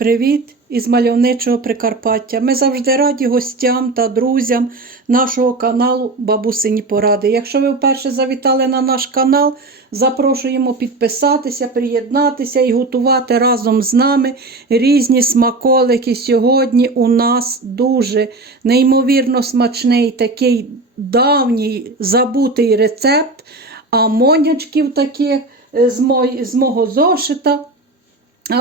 Привіт із мальовничого Прикарпаття. Ми завжди раді гостям та друзям нашого каналу Бабусині Поради. Якщо ви вперше завітали на наш канал, запрошуємо підписатися, приєднатися і готувати разом з нами різні смаколики. Сьогодні у нас дуже неймовірно смачний такий давній забутий рецепт амонячків таких е, з, мого зошита.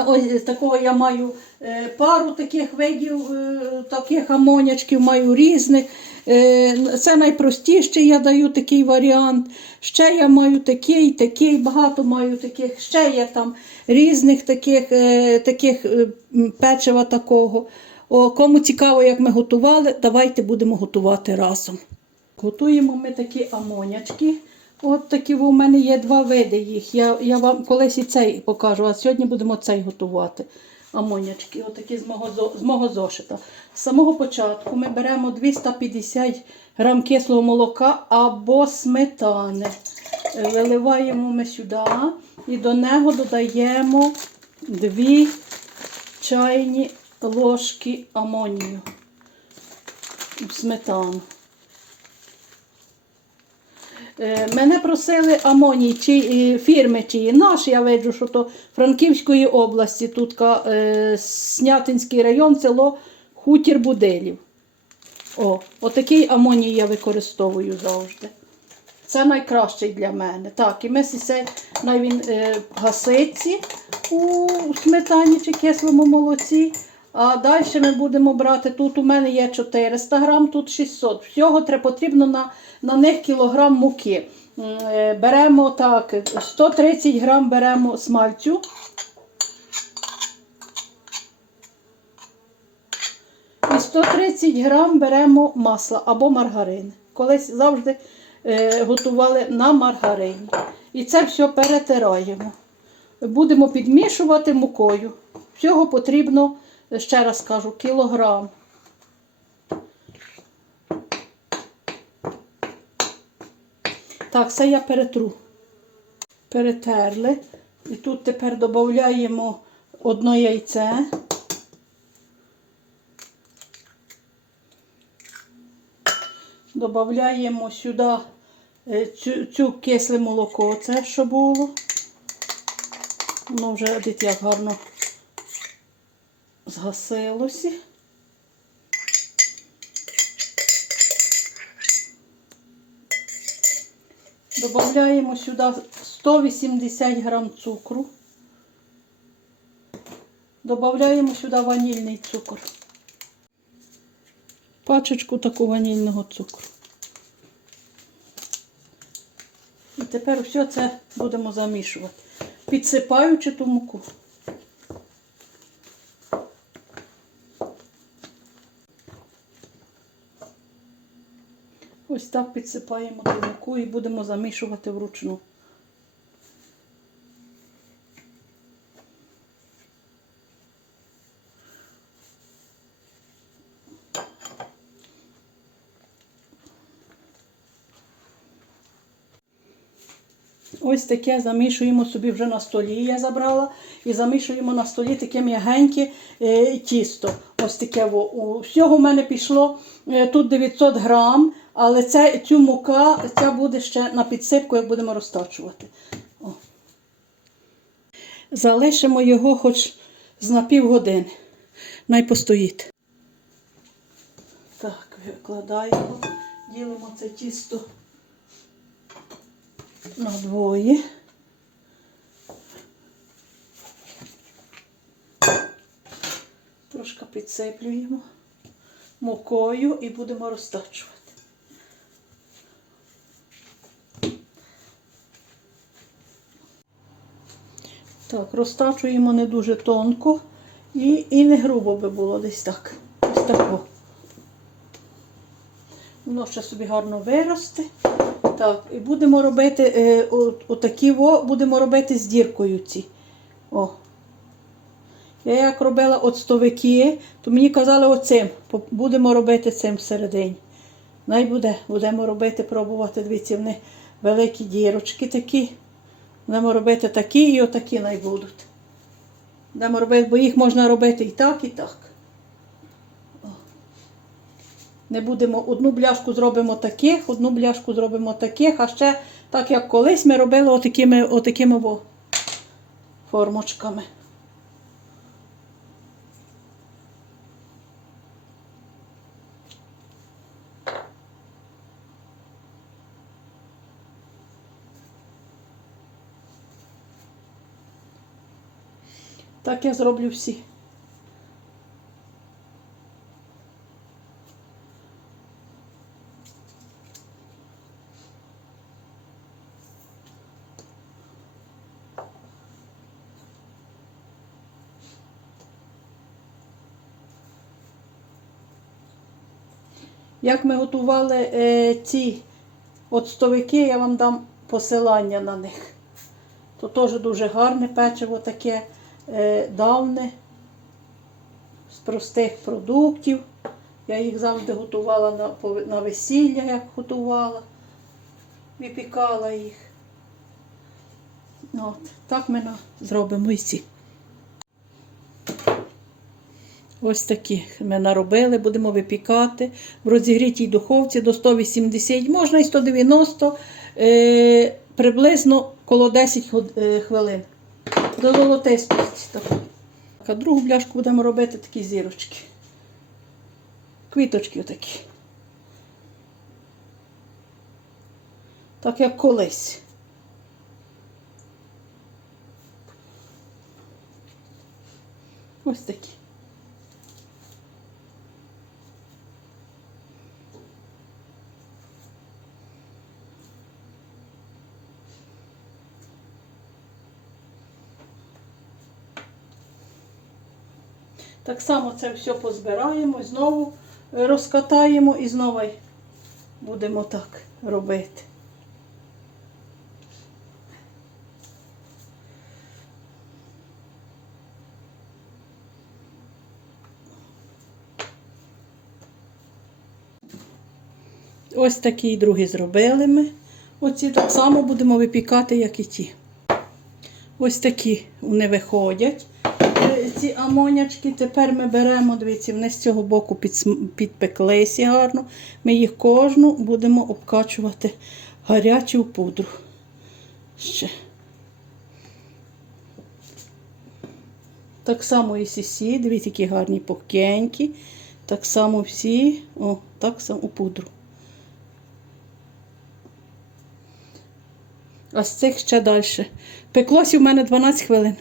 Ось такого я маю е, пару таких видів, е, таких амонячків, маю різних. Е, Це найпростіший, я даю такий варіант. Ще я маю такий, такий, багато маю таких, ще є там різних таких, таких печива такого. О, кому цікаво, як ми готували, давайте будемо готувати разом. Готуємо ми такі амонячки. От такі у мене є два види їх. Я, я вам колись і цей покажу, а сьогодні будемо цей готувати. Амонячки, отакі з мого, з мого зошита. З самого початку ми беремо 250 грам кислого молока або сметани. Е, Виливаємо ми сюди і до нього додаємо 2 чайні ложки амонію в сметану. Е, Мене просили Амоній чи е, фірми чиї наш, я виджу, що то Франківської області, тут е, Снятинський район, село Хутір Будилів. О, отакий амоній я використовую завжди. Це найкращий для мене. Так, і ми сісей, він гаситься у сметані чи кислому молоці. А далі ми будемо брати, тут у мене є 400 грам, тут 600. Всього треба потрібно на, на них кілограм муки. Е, Беремо так, 130 грам беремо смальцю. І 130 грам беремо масла або маргарин. Колись завжди е, готували на маргарині. І це все перетираємо. Будемо підмішувати мукою. Всього потрібно, ще раз кажу, кілограм. Так, це я перетру. Перетерли. І тут тепер додаємо одне яйце. Додаємо сюди е, цю, цю кисле молоко, це що було. Воно вже дивіться, гарно згасилося. Додаємо сюди 180 грам цукру. Додаємо сюди ванільний цукор. Пачечку таку ванільного цукру. І тепер все це будемо замішувати, підсипаючи ту муку. Ось так підсипаємо ту муку і будемо замішувати вручну. Ось таке замішуємо собі вже на столі. Я забрала і замішуємо на столі таке м'ягеньке е, тісто. Ось таке. Всього в мене пішло е, тут 900 грам, але це, цю мука ця буде ще на підсипку, як будемо розтачувати. О. Залишимо його хоч з на півгодини. Най постоїть. Так, викладаємо, ділимо це тісто на двоє. Трошки підсиплюємо мукою і будемо розтачувати. Так, розтачуємо не дуже тонко і, і не грубо би було десь так. Ось тако. Воно ще собі гарно виросте. Так, і будемо робити е, от, отакі во, будемо робити з діркою ці. О. Я як робила оцтовики, то мені казали оцим. Будемо робити цим всередині. Най буде, будемо робити, пробувати, дивіться, вони великі дірочки такі. Будемо робити такі і отакі найбудуть. Робити, бо їх можна робити і так, і так. Не будемо одну бляшку зробимо таких, одну бляшку зробимо таких, а ще так як колись ми робили отакими, отакими формочками. Так я зроблю всі. Як ми готували е, ці оцтовики, я вам дам посилання на них. То теж дуже гарне печиво таке давне, з простих продуктів. Я їх завжди готувала на, на весілля, як готувала, випікала їх. От, так ми зробимо і ці. Ось такі ми наробили, будемо випікати в розігрітій духовці до 180, можна і 190, е, приблизно коло 10 е, хвилин. До золотистості. А другу бляшку будемо робити такі зірочки. Квіточки отакі. Так як колись. Ось такі. Так само це все позбираємо, знову е, розкатаємо і знову будемо так робити. Ось такий другий зробили ми. Оці так само будемо випікати, як і ті. Ось такі вони виходять. Ці амонячки. Тепер ми беремо, дивіться, вони з цього боку підпеклися гарно. Ми їх кожну будемо обкачувати гарячу пудру. Ще. Так само і сісі, дивіться, які гарні пухкенькі. Так само всі, о, так само у пудру. А з цих ще далі. Пеклося в мене 12 хвилин.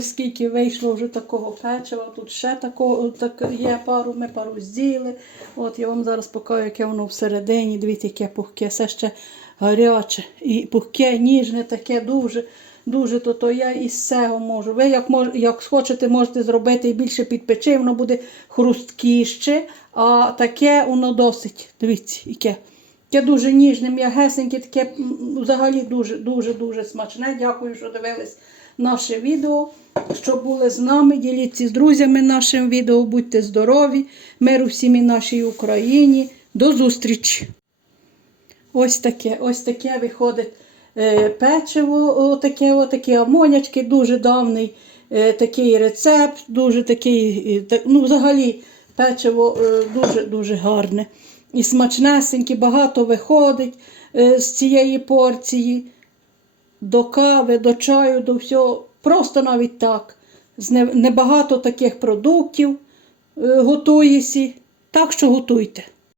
Скільки вийшло вже такого печива, тут ще такого так, є пару, ми пару з'їли. От я вам зараз покажу, яке воно всередині. Дивіться, яке пухке, все ще гаряче. І пухке, ніжне, таке дуже, дуже, то, то я із цього можу. Ви як, мож, як хочете, можете зробити і більше підпечи, воно буде хрусткіще, а таке воно досить. Дивіться, яке. Таке дуже ніжне, м'ягесеньке, таке взагалі дуже, дуже, дуже смачне. Дякую, що дивились наше відео. Що були з нами, діліться з друзями нашим відео. Будьте здорові, миру всім і нашій Україні. До зустрічі! Ось таке, ось таке виходить е, печиво, отаке, отакі амонячки, дуже давний е, такий рецепт, дуже такий, е, ну взагалі печиво дуже-дуже гарне. І смачнесеньке, багато виходить з цієї порції. До кави, до чаю, до всього. Просто навіть так. З Небагато таких продуктів е, готуєсі. Так що готуйте.